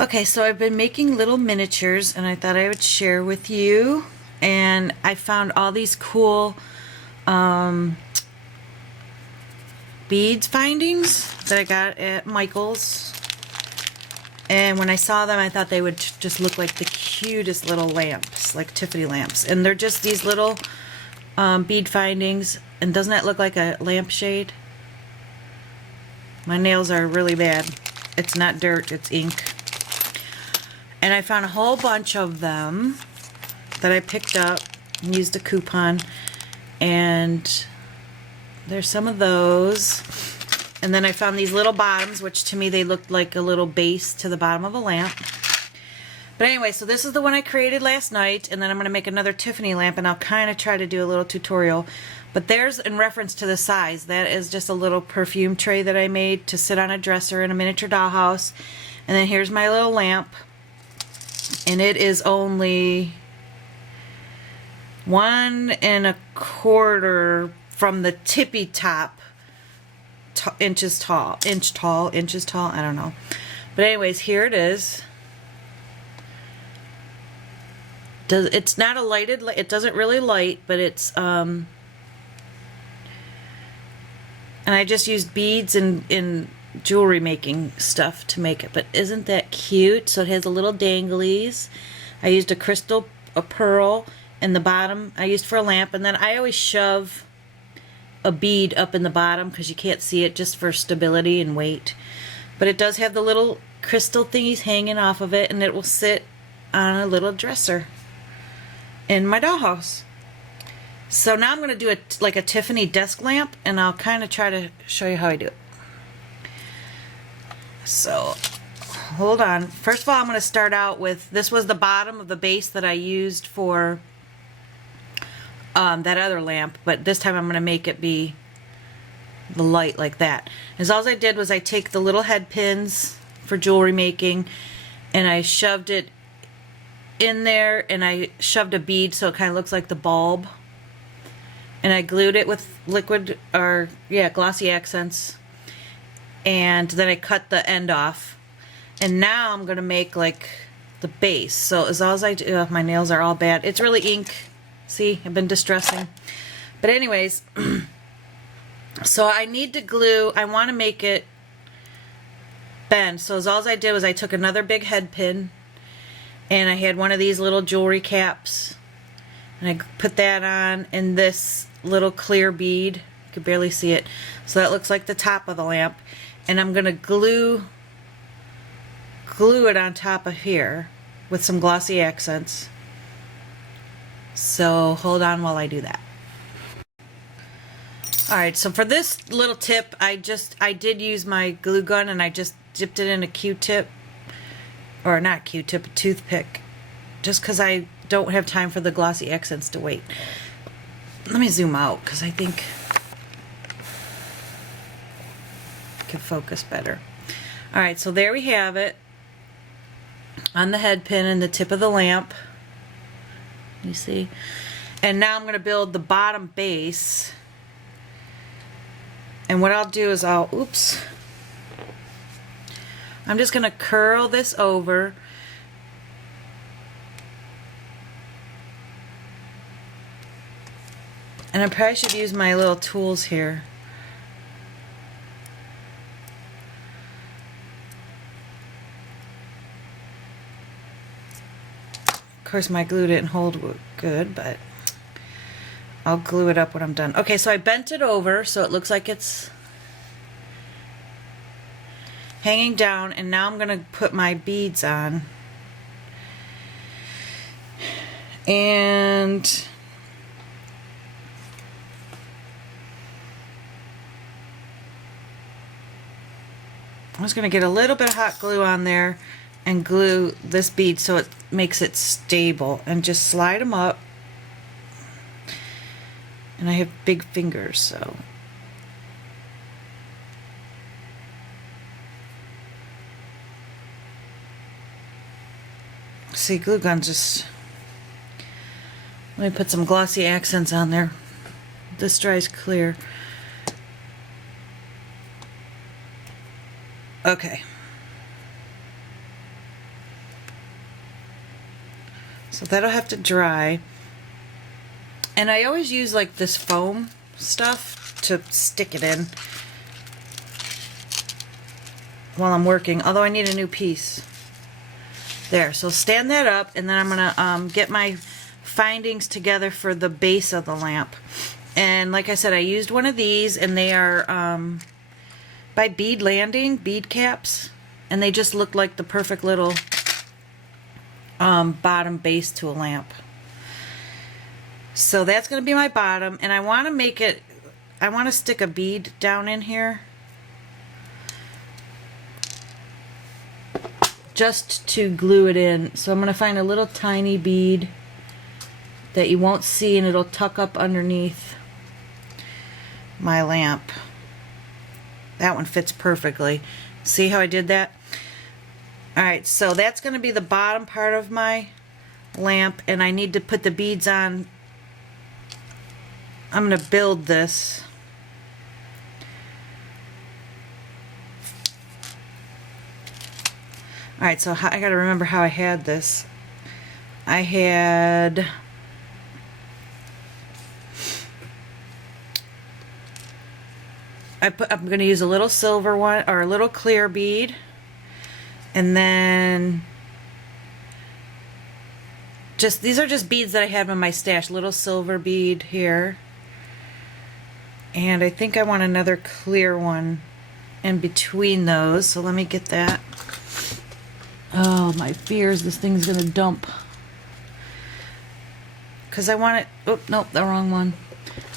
Okay, so I've been making little miniatures and I thought I would share with you. And I found all these cool beads findings that I got at Michael's. And when I saw them, I thought they would just look like the cutest little lamps, like Tiffany lamps. And they're just these little bead findings. And doesn't that look like a lampshade? My nails are really bad. It's not dirt, it's ink. And I found a whole bunch of them that I picked up and used a coupon. And there's some of those. And then I found these little bottoms, which to me they looked like a little base to the bottom of a lamp. But anyway, so this is the one I created last night, and then I'm going to make another Tiffany lamp, and I'll kind of try to do a little tutorial. But there's, in reference to the size, that is just a little perfume tray that I made to sit on a dresser in a miniature dollhouse. And then here's my little lamp, and it is only 1 1/4 from the tippy top, inches tall, inches tall, I don't know. But anyways, here it is. It's not a lighted, it doesn't really light, but it's and I just used beads and jewelry making stuff to make it. But isn't that cute? So it has a little danglies. I used a pearl in the bottom I used for a lamp, and then I always shove a bead up in the bottom because you can't see it, just for stability and weight. But it does have the little crystal thingies hanging off of it, and it will sit on a little dresser in my dollhouse. So now I'm going to do like a Tiffany desk lamp, and I'll kind of try to show you how I do it. So hold on. First of all, I'm going to start out with, this was the bottom of the base that I used for that other lamp, but this time I'm going to make it be the light like that. As all I did was I take the little head pins for jewelry making, and I shoved it in there, and I shoved a bead so it kind of looks like the bulb, and I glued it with liquid, or yeah, glossy accents, and then I cut the end off. And now I'm gonna make like the base. So as all I do, my nails are all bad, it's really ink, see, I've been distressing. But anyways, so I need to glue, I want to make it bend. So as all I did was I took another big head pin, and I had one of these little jewelry caps, and I put that on, and this little clear bead, you can barely see it, so that looks like the top of the lamp. And I'm gonna glue it on top of here with some glossy accents. So hold on while I do that. Alright, so for this little tip, I did use my glue gun, and I just dipped it in a Q-tip, or not Q-tip, a toothpick, just because I don't have time for the glossy accents to wait. Let me zoom out because I think I can focus better. Alright, so there we have it on the head pin and the tip of the lamp. You see? And now I'm going to build the bottom base. And what I'll do is I'm just going to curl this over. And I probably should use my little tools here. Of course, my glue didn't hold good, but I'll glue it up when I'm done. Okay, so I bent it over so it looks like it's hanging down, and now I'm going to put my beads on. And I'm just going to get a little bit of hot glue on there and glue this bead so it makes it stable, and just slide them up. And I have big fingers, so see, glue gun just, let me put some glossy accents on there. This dries clear. Okay. So that'll have to dry. And I always use like this foam stuff to stick it in while I'm working, although I need a new piece. There, so stand that up, and then I'm gonna get my findings together for the base of the lamp. And like I said, I used one of these, and they are by Bead Landing, bead caps, and they just look like the perfect little bottom base to a lamp. So that's gonna be my bottom, and I wanna make it, I wanna stick a bead down in here, just to glue it in. So I'm going to find a little tiny bead that you won't see, and it'll tuck up underneath my lamp. That one fits perfectly. See how I did that? Alright, so that's going to be the bottom part of my lamp, and I need to put the beads on. I'm going to build this. Alright, so I gotta remember how I had this. I'm gonna use a little silver one, or a little clear bead, and then these are just beads that I have in my stash. Little silver bead here, and I think I want another clear one in between those, so let me get that. Oh, my fears, this thing's gonna dump. Because I want it, oh, nope, the wrong one.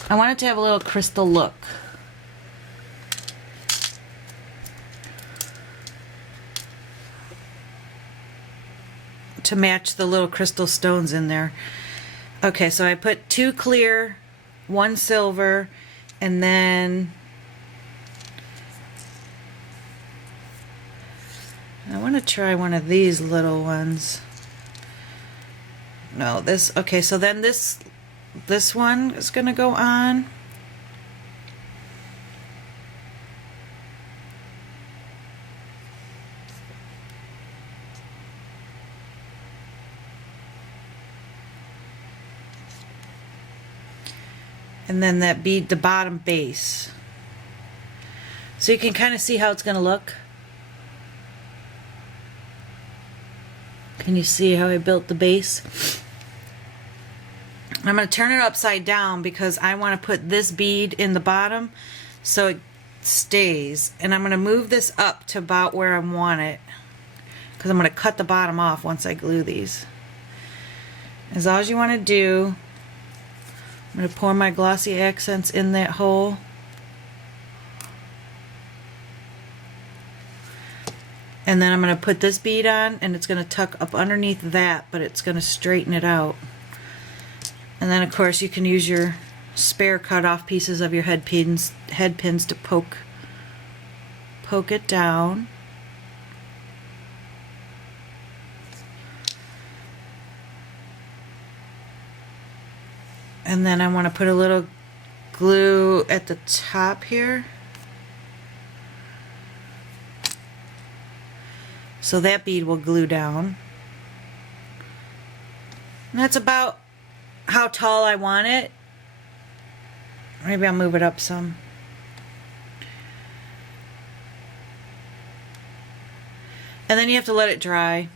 I want it to have a little crystal look. To match the little crystal stones in there. Okay, so I put 2 clear, 1 silver, and then I want to try one of these little ones. No, this, okay, so then this one is going to go on. And then that bead, the bottom base. So you can kind of see how it's going to look. Can you see how I built the base? I'm going to turn it upside down because I want to put this bead in the bottom so it stays. And I'm going to move this up to about where I want it, because I'm going to cut the bottom off once I glue these. As all you want to do, I'm going to pour my glossy accents in that hole. And then I'm going to put this bead on, and it's going to tuck up underneath that, but it's going to straighten it out. And then of course you can use your spare cut off pieces of your head pins to poke it down. And then I want to put a little glue at the top here. So that bead will glue down. And that's about how tall I want it. Maybe I'll move it up some. And then you have to let it dry.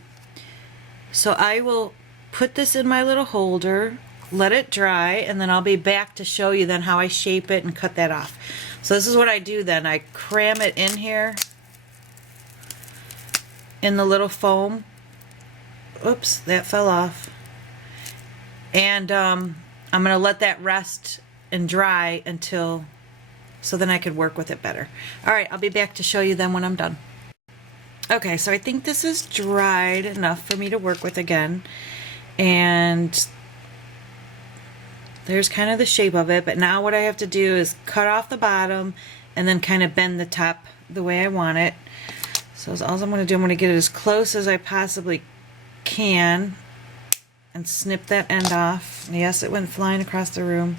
So I will put this in my little holder, let it dry, and then I'll be back to show you then how I shape it and cut that off. So this is what I do then. I cram it in here in the little foam. Oops, that fell off. And I'm going to let that rest and dry until, so then I could work with it better. Alright, I'll be back to show you then when I'm done. Okay, so I think this is dried enough for me to work with again. And there's kind of the shape of it, but now what I have to do is cut off the bottom and then kind of bend the top the way I want it. So all I'm going to do, I'm going to get it as close as I possibly can and snip that end off. Yes, it went flying across the room.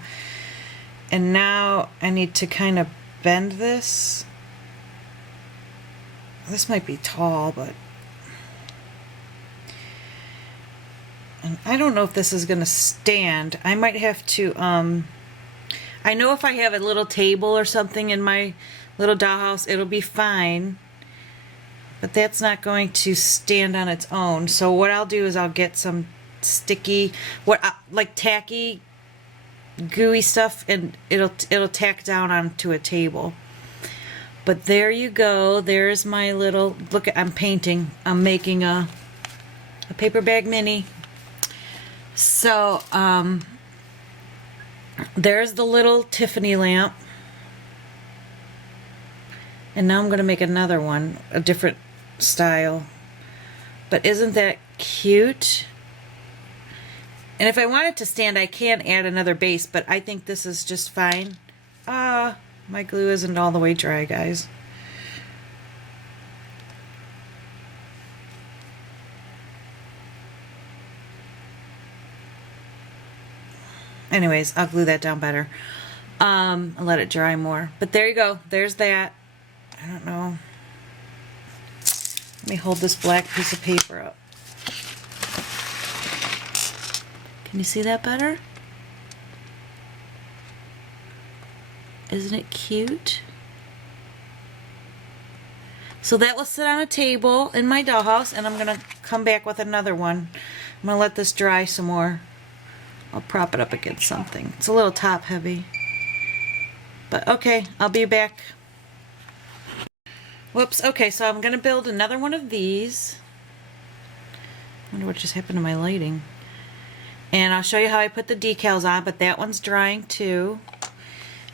And now I need to kind of bend this. This might be tall, but And I don't know if this is going to stand. I might have to, I know if I have a little table or something in my little dollhouse, it'll be fine. But that's not going to stand on its own. So what I'll do is I'll get some sticky, like tacky, gooey stuff, and it'll tack down onto a table. But there you go. There's my little, look at, I'm painting. I'm making a paper bag mini. So there's the little Tiffany lamp. And now I'm going to make another one, a different style. But isn't that cute? And if I want it to stand, I can add another base, but I think this is just fine. My glue isn't all the way dry, guys. Anyways, I'll glue that down better. I'll let it dry more. But there you go. There's that. I don't know. Let me hold this black piece of paper up. Can you see that better? Isn't it cute? So that will sit on a table in my dollhouse, and I'm going to come back with another one. I'm going to let this dry some more. I'll prop it up against something. It's a little top heavy. But okay, I'll be back. Whoops, okay, so I'm going to build another one of these. I wonder what just happened to my lighting. And I'll show you how I put the decals on, but that one's drying too.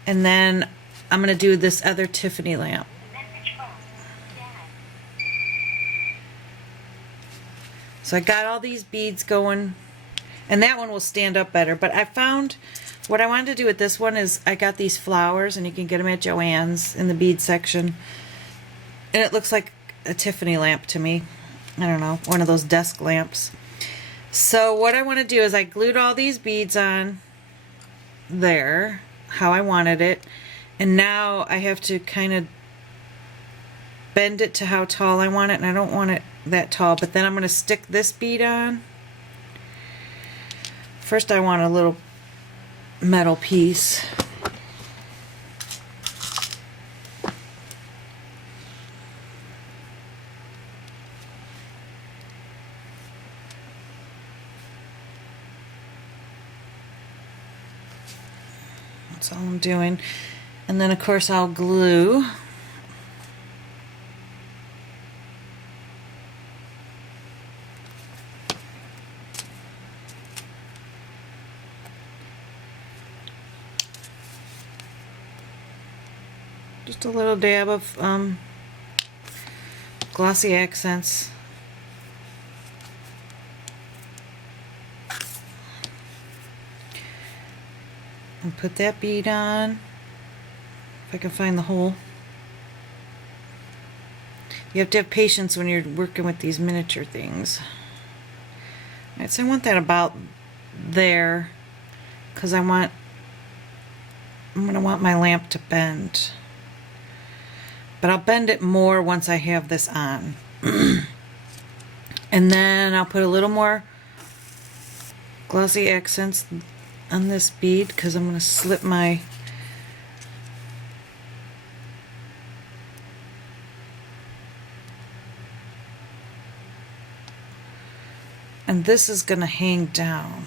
And then I'm going to do this other Tiffany lamp. So I got all these beads going, and that one will stand up better. But I found what I wanted to do with this one is I got these flowers, and you can get them at Joann's in the bead section. And it looks like a Tiffany lamp to me. I don't know, one of those desk lamps. So what I want to do is I glued all these beads on there, how I wanted it. And now I have to kind of bend it to how tall I want it. And I don't want it that tall. But then I'm going to stick this bead on. First I want a little metal piece. That's all I'm doing. And then of course I'll glue. Just a little dab of glossy accents. And put that bead on. If I can find the hole. You have to have patience when you're working with these miniature things. Alright, so I want that about there, because I'm going to want my lamp to bend. But I'll bend it more once I have this on. And then I'll put a little more glossy accents on this bead, because I'm going to slip my and this is going to hang down.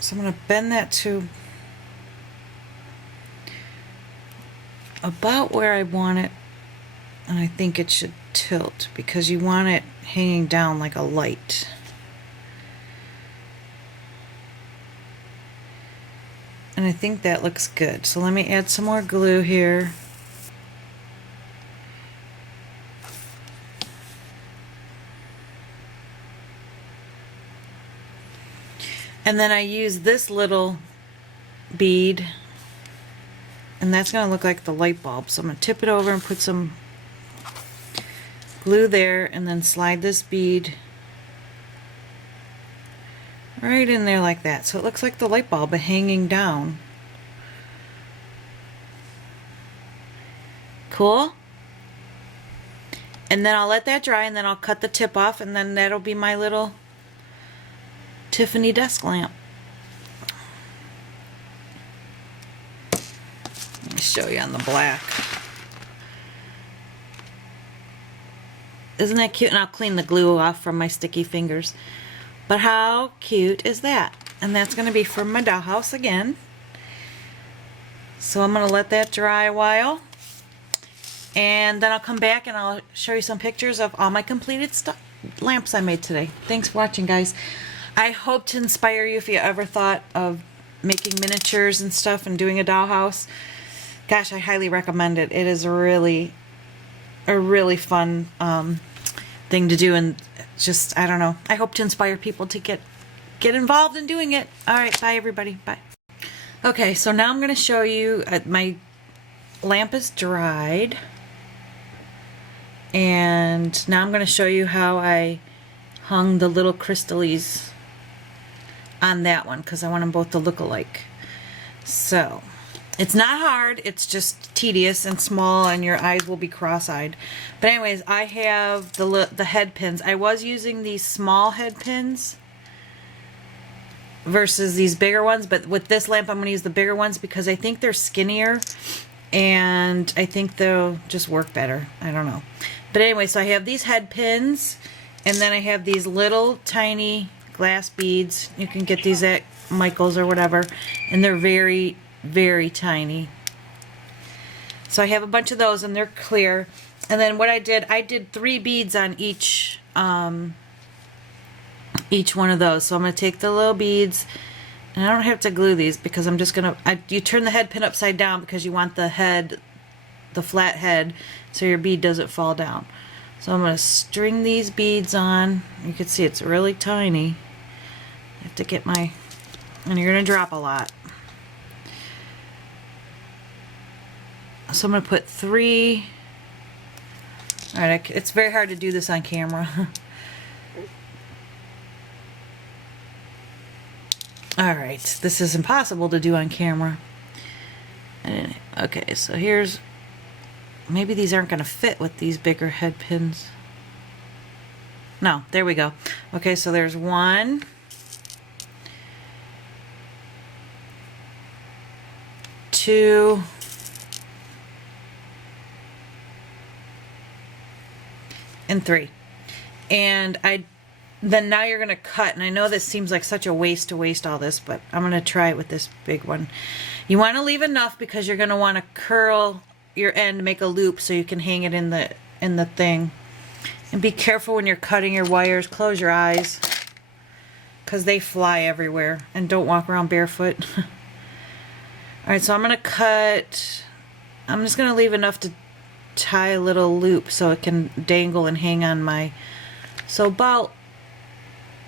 So I'm going to bend that to about where I want it, and I think it should tilt because you want it hanging down like a light. And I think that looks good. So let me add some more glue here. And then I use this little bead, and that's going to look like the light bulb. So I'm going to tip it over and put some glue there, and then slide this bead right in there like that. So it looks like the light bulb hanging down. Cool. And then I'll let that dry, and then I'll cut the tip off, and then that'll be my little Tiffany desk lamp. Let me show you on the black. Isn't that cute? And I'll clean the glue off from my sticky fingers. But how cute is that? And that's going to be from my dollhouse again. So I'm going to let that dry a while. And then I'll come back and I'll show you some pictures of all my completed lamps I made today. Thanks for watching, guys. I hope to inspire you if you ever thought of making miniatures and stuff and doing a dollhouse. Gosh, I highly recommend it. It is really a really fun thing to do, and just, I don't know, I hope to inspire people to get involved in doing it. All right, bye everybody, bye. Okay, so now I'm going to show you, my lamp is dried, and now I'm going to show you how I hung the little crystals on that one, because I want them both to look alike. So it's not hard, it's just tedious and small, and your eyes will be cross-eyed. But anyways, I have the head pins. I was using these small head pins versus these bigger ones, but with this lamp I'm going to use the bigger ones because I think they're skinnier, and I think they'll just work better. I don't know. But anyway, so I have these head pins, and then I have these little tiny glass beads. You can get these at Michael's or whatever, and they're very, very tiny. So I have a bunch of those, and they're clear. And then what I did 3 beads on each one of those. So I'm going to take the little beads, and I don't have to glue these because I'm just going to, you turn the head pin upside down because you want the head, the flat head, so your bead doesn't fall down. So I'm going to string these beads on. You can see it's really tiny. I have to get my, and you're going to drop a lot. So I'm going to put 3. Alright, it's very hard to do this on camera. Alright, this is impossible to do on camera. Okay, so here's, maybe these aren't going to fit with these bigger head pins. No, there we go. Okay, so there's 1, 2, and 3. And then now you're going to cut, and I know this seems like such a waste to waste all this, but I'm going to try it with this big one. You want to leave enough because you're going to want to curl your end to make a loop so you can hang it in the thing. And be careful when you're cutting your wires. Close your eyes because they fly everywhere, and don't walk around barefoot. Alright, so I'm going to cut, I'm just going to leave enough to tie a little loop so it can dangle and hang on my, so about,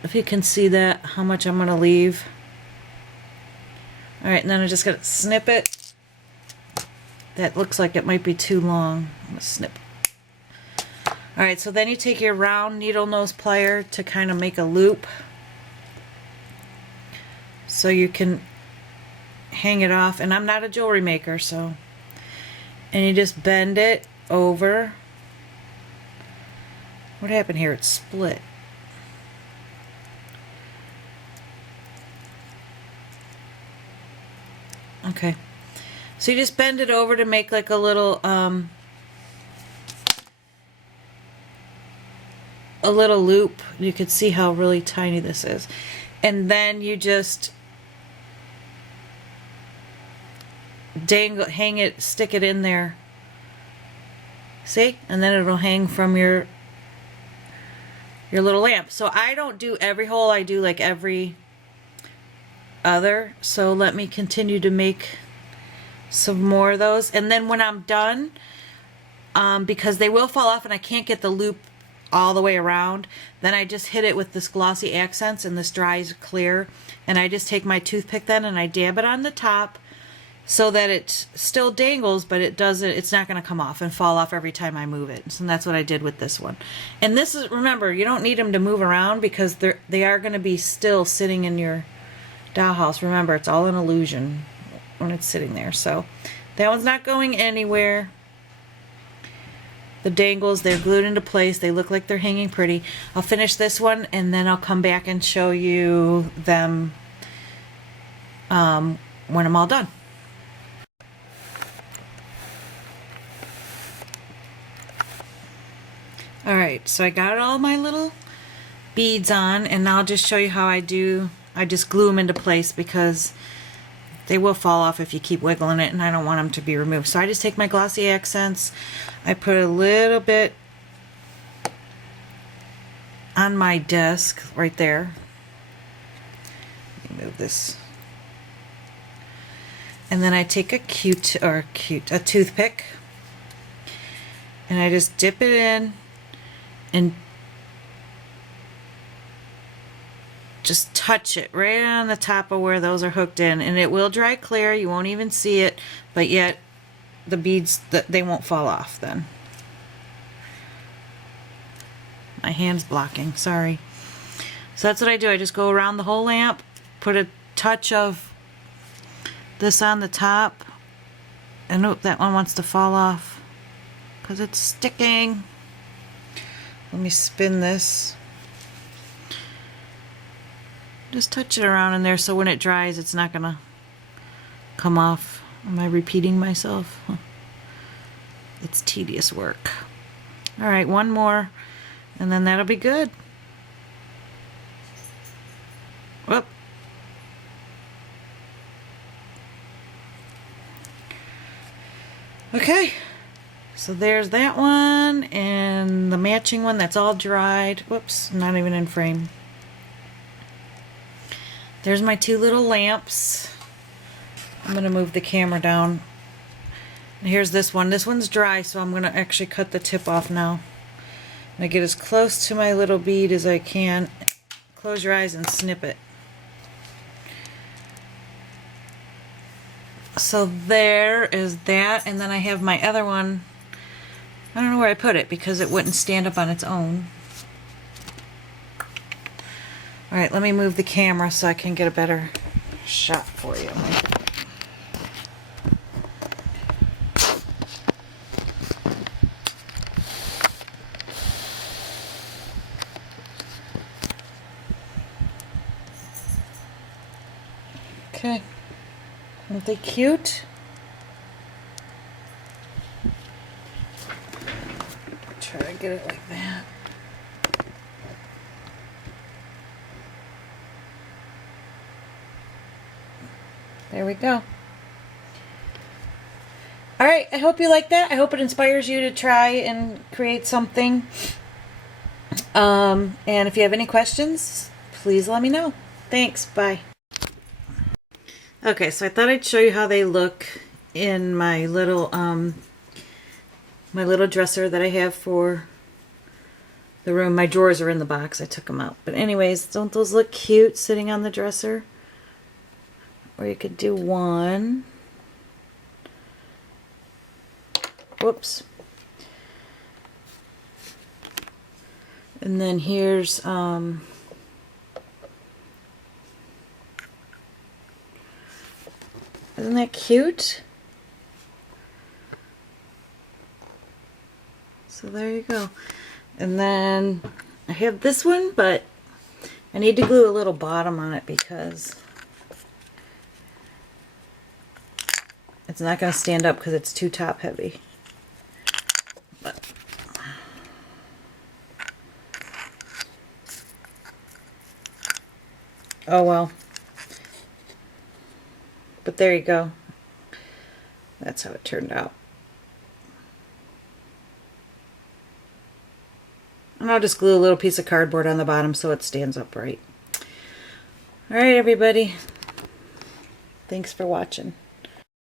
if you can see that, how much I'm going to leave. Alright, and then I'm just going to snip it. That looks like it might be too long. I'm going to snip. Alright, so then you take your round needle nose plier to kind of make a loop so you can hang it off. And I'm not a jewelry maker, so, and you just bend it over. What happened here? It's split. Okay, so you just bend it over to make like a little loop. You can see how really tiny this is, and then you just hang it, stick it in there. See? And then it'll hang from your little lamp. So I don't do every hole, I do like every other. So let me continue to make some more of those. And then when I'm done, because they will fall off and I can't get the loop all the way around, then I just hit it with this glossy accents, and this dries clear. And I just take my toothpick then and I dab it on the top, so that it still dangles, but it's not going to come off and fall off every time I move it. So that's what I did with this one. And this is, remember, you don't need them to move around because they are going to be still sitting in your dollhouse. Remember, it's all an illusion when it's sitting there. So that one's not going anywhere. The dangles, they're glued into place. They look like they're hanging pretty. I'll finish this one and then I'll come back and show you them when I'm all done. Alright, so I got all my little beads on, and now I'll just show you how I just glue them into place because they will fall off if you keep wiggling it, and I don't want them to be removed. So I just take my glossy accents, I put a little bit on my desk right there. Let me move this. And then I take a toothpick, and I just dip it in and just touch it right on the top of where those are hooked in, and it will dry clear. You won't even see it, but yet the beads, they won't fall off then. My hand's blocking, sorry. So that's what I do. I just go around the whole lamp, put a touch of this on the top, and oh, that one wants to fall off because it's sticking. Let me spin this. Just touch it around in there so when it dries it's not gonna come off. Am I repeating myself? It's tedious work. Alright, one more and then that'll be good. Whoop. Okay. So there's that one and the matching one that's all dried. Whoops, not even in frame. There's my two little lamps. I'm going to move the camera down. And here's this one. This one's dry, so I'm going to actually cut the tip off now. And I get as close to my little bead as I can. Close your eyes and snip it. So there is that, and then I have my other one. I don't know where I put it because it wouldn't stand up on its own. Alright, let me move the camera so I can get a better shot for you. Okay. Aren't they cute? Try to get it like that. There we go. Alright, I hope you like that. I hope it inspires you to try and create something. And if you have any questions, please let me know. Thanks. Bye. Okay, so I thought I'd show you how they look in my little dresser that I have for the room. My drawers are in the box. I took them out. But anyways, don't those look cute sitting on the dresser? Or you could do one. Whoops. And then here's isn't that cute? So there you go. And then I have this one, but I need to glue a little bottom on it because it's not going to stand up because it's too top heavy. But oh well. But there you go. That's how it turned out. And I'll just glue a little piece of cardboard on the bottom so it stands upright. Alright everybody. Thanks for watching.